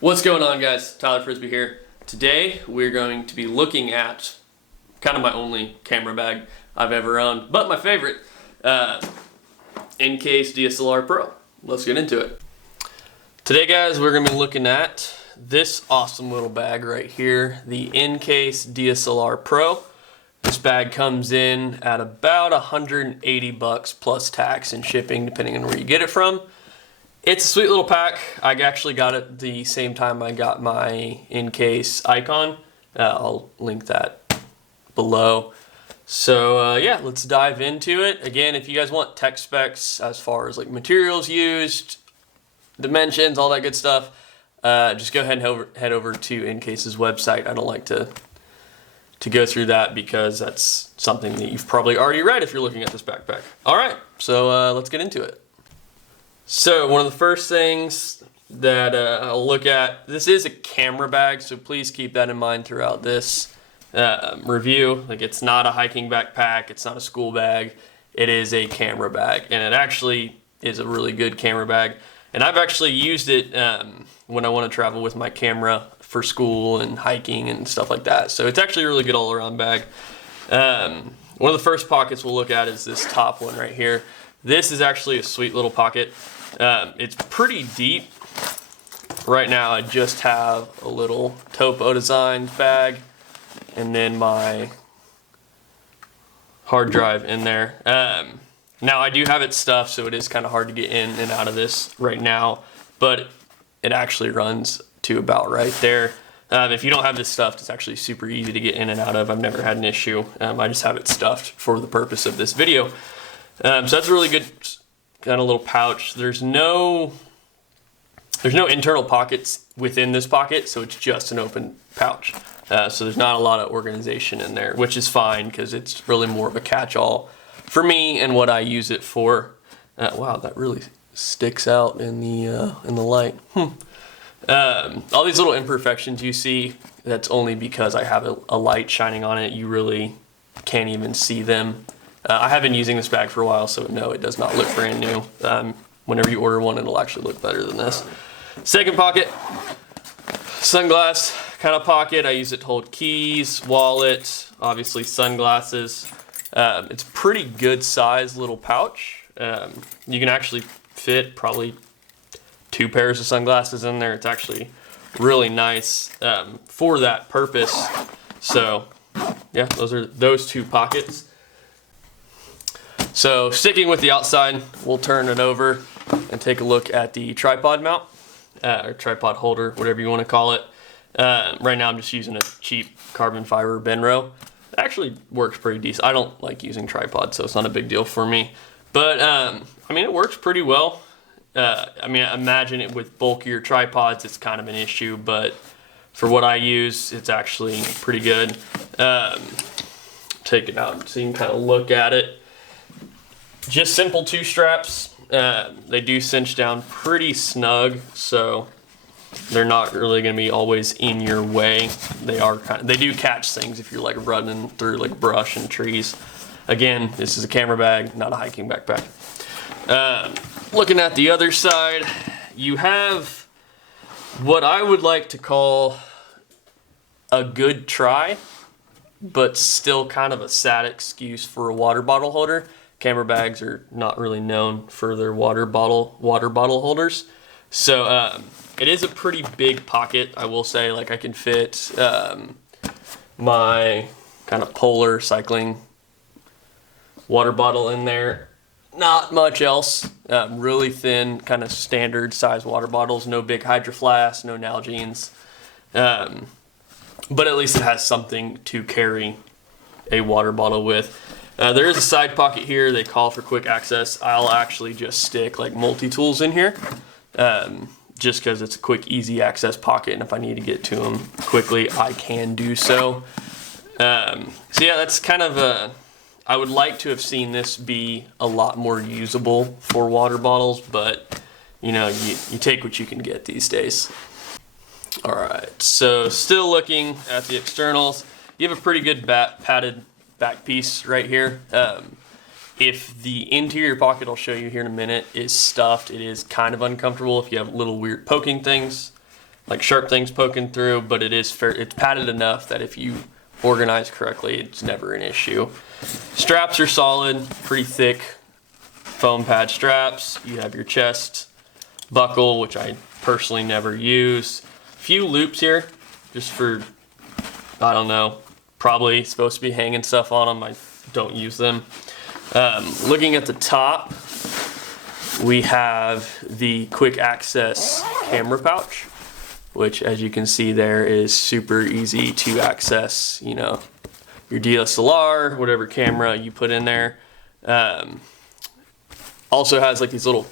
What's going on, guys? Tyler Frisbee here. Today we're going to be looking at kind of my only camera bag I've ever owned, but my favorite, in-case DSLR Pro. Let's get into it. Today, guys, we're going to be looking at this awesome little bag right here, the in-case DSLR Pro. This bag comes in at about $180 plus tax and shipping, depending on where you get it from. It's a sweet little pack. I actually got it the same time I got my in-case Icon. I'll link that below. So yeah, let's dive into it. Again, if you guys want tech specs as far as like materials used, dimensions, all that good stuff, just go ahead and head over to InCase's website. I don't like to go through that because that's something that you've probably already read if you're looking at this backpack. All right, so let's get into it. So one of the first things that I'll look at, this is a camera bag, so please keep that in mind throughout this review. Like, it's not a hiking backpack, it's not a school bag, it is a camera bag, and it actually is a really good camera bag. And I've actually used it when I want to travel with my camera for school and hiking and stuff like that. So it's actually a really good all-around bag. One of the first pockets we'll look at is this top one right here. This is actually a sweet little pocket. It's pretty deep. Right now I just have a little topo designed bag and then my hard drive in there. Now I do have it stuffed, so it is kind of hard to get in and out of this right now, but it actually runs to about right there. If you don't have this stuffed, it's actually super easy to get in and out of. I've never had an issue. I just have it stuffed for the purpose of this video. So that's a really good kind of little pouch. There's no internal pockets within this pocket, so it's just an open pouch. So there's not a lot of organization in there, which is fine because it's really more of a catch-all for me and what I use it for. Wow, that really sticks out in the light. All these little imperfections you see, that's only because I have a light shining on it. You really can't even see them. I have been using this bag for a while, so no, it does not look brand new. Whenever you order one, it'll actually look better than this. Second pocket, sunglass kind of pocket. I use it to hold keys, wallet, obviously sunglasses. It's a pretty good size little pouch. You can actually fit probably 2 pairs of sunglasses in there. It's actually really nice for that purpose. So yeah, those are those 2 pockets. So sticking with the outside, we'll turn it over and take a look at the tripod mount, or tripod holder, whatever you want to call it. Right now I'm just using a cheap carbon fiber Benro. It actually works pretty decent. I don't like using tripods, so it's not a big deal for me. But I mean, it works pretty well. I mean, I imagine it with bulkier tripods, it's kind of an issue, but for what I use, it's actually pretty good. Take it out so you can kind of look at it. Just simple 2 straps. They do cinch down pretty snug, so they're not really going to be always in your way. They do catch things if you're like running through like brush and trees. Again, this is a camera bag, not a hiking backpack. Looking at the other side, you have what I would like to call a good try, but still kind of a sad excuse for a water bottle holder. Camera bags are not really known for their water bottle holders. So it is a pretty big pocket, I will say. Like, I can fit my kind of polar cycling water bottle in there. Not much else. Really thin, kind of standard size water bottles. No big Hydro Flasks, no Nalgene's. But at least it has something to carry a water bottle with. There is a side pocket here. They call for quick access. I'll actually just stick like multi-tools in here, just because it's a quick, easy access pocket, and if I need to get to them quickly, I can do so. So yeah, that's kind of I would like to have seen this be a lot more usable for water bottles, but you know, you take what you can get these days. All right, so still looking at the externals, you have a pretty good padded back piece right here. If the interior pocket, I'll show you here in a minute, is stuffed, it is kind of uncomfortable if you have little weird poking things. like sharp things poking through, but it's padded enough that if you organize correctly, it's never an issue. Straps are solid, pretty thick foam pad straps. You have your chest buckle, which I personally never use. Few loops here, just for, I don't know, probably supposed to be hanging stuff on them. I don't use them. Looking at the top, we have the quick access camera pouch, which, as you can see there, is super easy to access, you know, your DSLR, whatever camera you put in there. Also has like these little,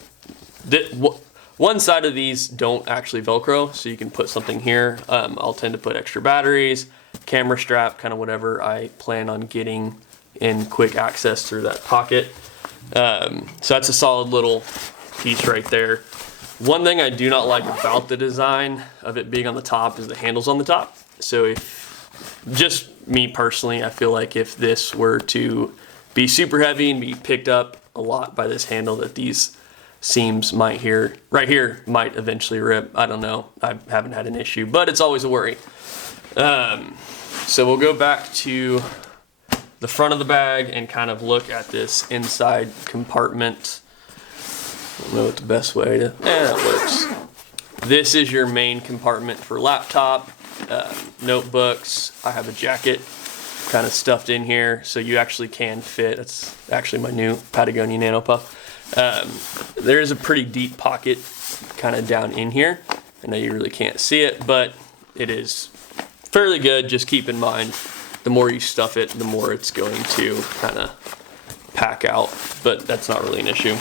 one side of these don't actually Velcro, so you can put something here. I'll tend to put extra batteries, camera strap, kind of whatever I plan on getting in quick access through that pocket. So that's a solid little piece right there. One thing I do not like about the design of it being on the top is the handles on the top. So if, just me personally, I feel like if this were to be super heavy and be picked up a lot by this handle, that these seams might right here might eventually rip. I don't know, I haven't had an issue, but it's always a worry. So we'll go back to the front of the bag and kind of look at this inside compartment. I don't know what the best way to, that works. This is your main compartment for laptop, notebooks. I have a jacket kind of stuffed in here, so you actually can fit. It's actually my new Patagonia Nano Puff. There is a pretty deep pocket kind of down in here. I know you really can't see it, but it is fairly good. Just keep in mind, the more you stuff it, the more it's going to kind of pack out, but that's not really an issue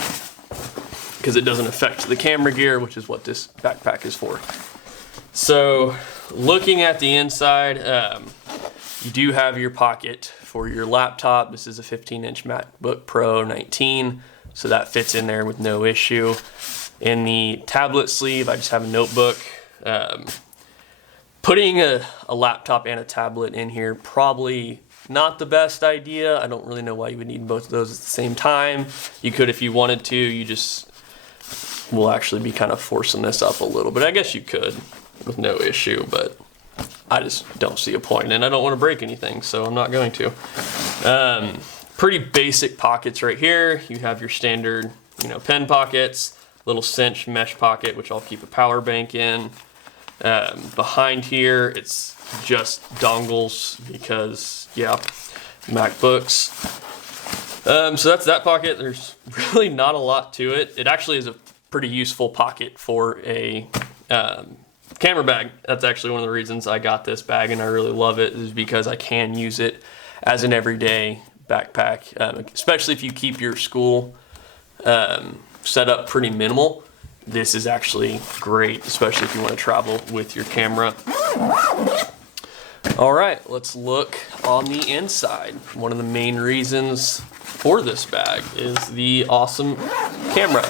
because it doesn't affect the camera gear, which is what this backpack is for. So looking at the inside, you do have your pocket for your laptop. This is a 15-inch MacBook Pro 19, so that fits in there with no issue. In the tablet sleeve, I just have a notebook. Putting a laptop and a tablet in here, probably not the best idea. I don't really know why you would need both of those at the same time. You could if you wanted to. You just will actually be kind of forcing this up a little bit. I guess you could with no issue, but I just don't see a point, and I don't want to break anything, so I'm not going to. Pretty basic pockets right here. You have your standard, you know, pen pockets, little cinch mesh pocket, which I'll keep a power bank in. Behind here, it's just dongles because, yeah, MacBooks. So that's that pocket. There's really not a lot to it. It actually is a pretty useful pocket for a camera bag. That's actually one of the reasons I got this bag, and I really love it, is because I can use it as an everyday backpack, especially if you keep your school set up pretty minimal. This is actually great, especially if you want to travel with your camera. All right, let's look on the inside. One of the main reasons for this bag is the awesome camera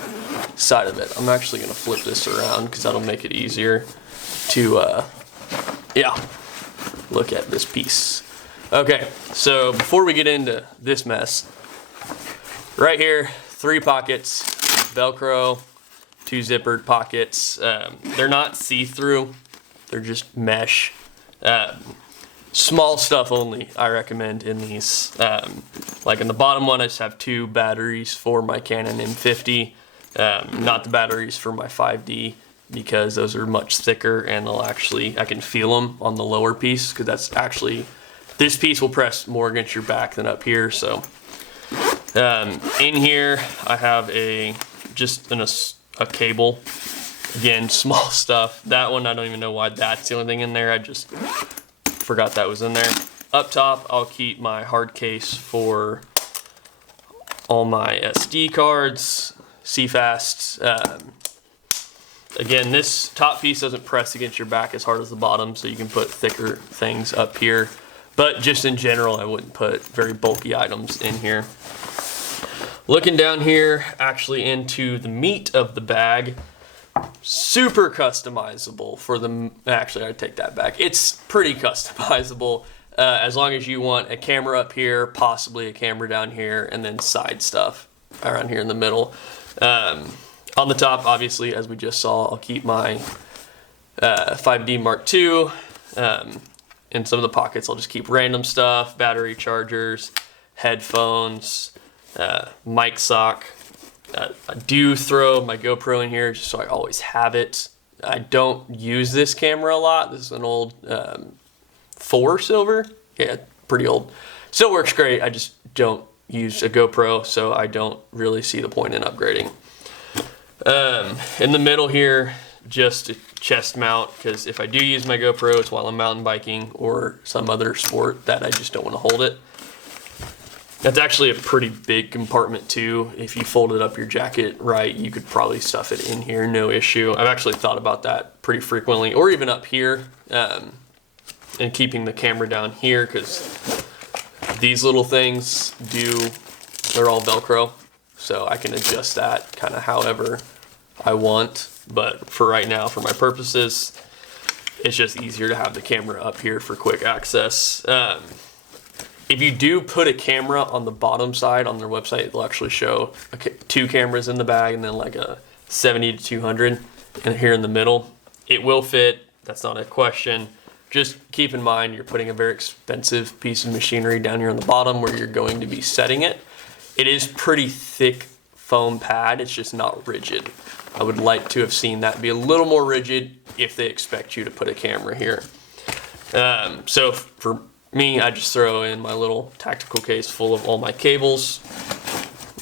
side of it. I'm actually going to flip this around because that'll make it easier to, look at this piece. Okay, so before we get into this mess, right here, 3 pockets, Velcro, 2 zippered pockets. They're not see-through, they're just mesh. Small stuff only I recommend in these. Like in the bottom one, I just have 2 batteries for my Canon M50, not the batteries for my 5D, because those are much thicker and they'll actually, I can feel them on the lower piece, because that's actually, this piece will press more against your back than up here. So in here I have just a cable. Again, small stuff. That one, I don't even know why that's the only thing in there. I just forgot that was in there. Up top, I'll keep my hard case for all my SD cards, CFasts. Again, this top piece doesn't press against your back as hard as the bottom, so you can put thicker things up here. But just in general, I wouldn't put very bulky items in here. Looking down here, actually into the meat of the bag, super customizable for the, actually I take that back. It's pretty customizable as long as you want a camera up here, possibly a camera down here, and then side stuff around here in the middle. On the top, obviously, as we just saw, I'll keep my 5D Mark II. In some of the pockets, I'll just keep random stuff, battery chargers, headphones, mic sock. I do throw my GoPro in here just so I always have it. I don't use this camera a lot. This is an old 4 silver. Yeah, pretty old. Still works great. I just don't use a GoPro, so I don't really see the point in upgrading. In the middle here, just a chest mount, because if I do use my GoPro, it's while I'm mountain biking or some other sport that I just don't want to hold it. That's actually a pretty big compartment too. If you folded up your jacket right, you could probably stuff it in here, no issue. I've actually thought about that pretty frequently, or even up here, and keeping the camera down here, because these little things they're all Velcro, so I can adjust that kind of however I want. But for right now, for my purposes, it's just easier to have the camera up here for quick access. If you do put a camera on the bottom side on their website, they'll actually show 2 cameras in the bag and then like a 70 to 200 and here in the middle. It will fit, that's not a question. Just keep in mind you're putting a very expensive piece of machinery down here on the bottom where you're going to be setting it. It is pretty thick foam pad, it's just not rigid. I would like to have seen that be a little more rigid if they expect you to put a camera here. So for me, I just throw in my little tactical case full of all my cables.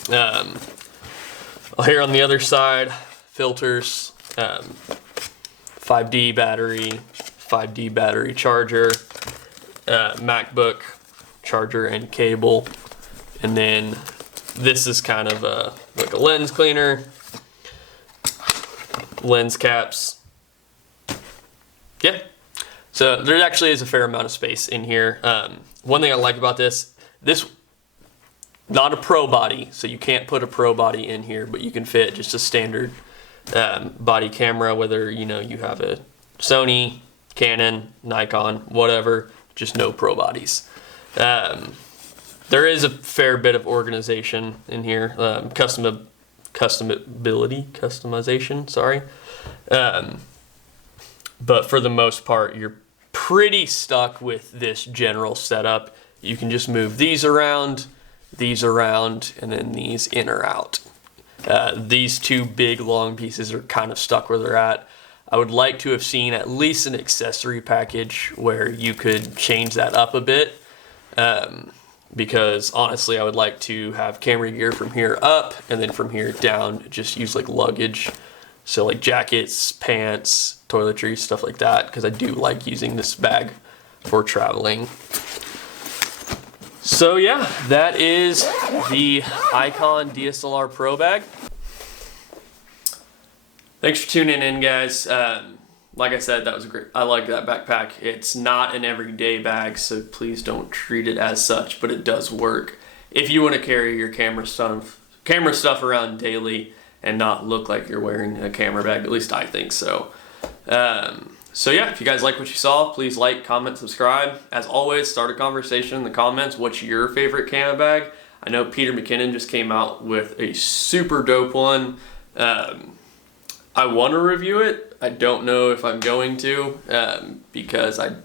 Here on the other side, filters, 5D battery charger, MacBook charger and cable, and then this is kind of like a lens cleaner, lens caps. Yeah. So there actually is a fair amount of space in here. One thing I like about this, not a pro body, so you can't put a pro body in here, but you can fit just a standard body camera, whether you have a Sony, Canon, Nikon, whatever, just no pro bodies. There is a fair bit of organization in here, customization, sorry. But for the most part, you're pretty stuck with this general setup. You can just move these around, and then these in or out. These 2 big long pieces are kind of stuck where they're at. I would like to have seen at least an accessory package where you could change that up a bit. Because honestly, I would like to have camera gear from here up and then from here down, just use like luggage. So like jackets, pants, toiletries, stuff like that, because I do like using this bag for traveling. So yeah, that is the Icon DSLR Pro bag. Thanks for tuning in, guys. Like I said, that was great. I like that backpack. It's not an everyday bag, so please don't treat it as such, but it does work. If you want to carry your camera stuff around daily and not look like you're wearing a camera bag, at least I think so. So yeah, if you guys like what you saw, please like, comment, subscribe. As always, start a conversation in the comments. What's your favorite camera bag? I know Peter McKinnon just came out with a super dope one. I want to review it. I don't know if I'm going to, because I'm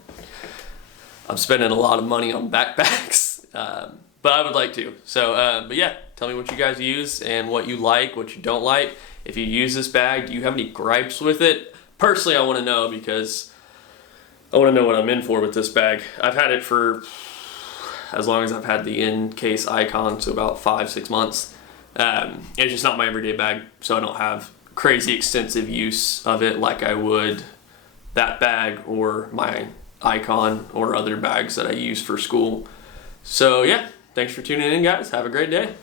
spending a lot of money on backpacks, but I would like to. So, but yeah, tell me what you guys use and what you like, what you don't like. If you use this bag, do you have any gripes with it? Personally, I want to know, because I want to know what I'm in for with this bag. I've had it for as long as I've had the in-case Icon, so about 5-6 months. It's just not my everyday bag, so I don't have crazy extensive use of it like I would that bag or my Icon or other bags that I use for school. So yeah, thanks for tuning in, guys. Have a great day.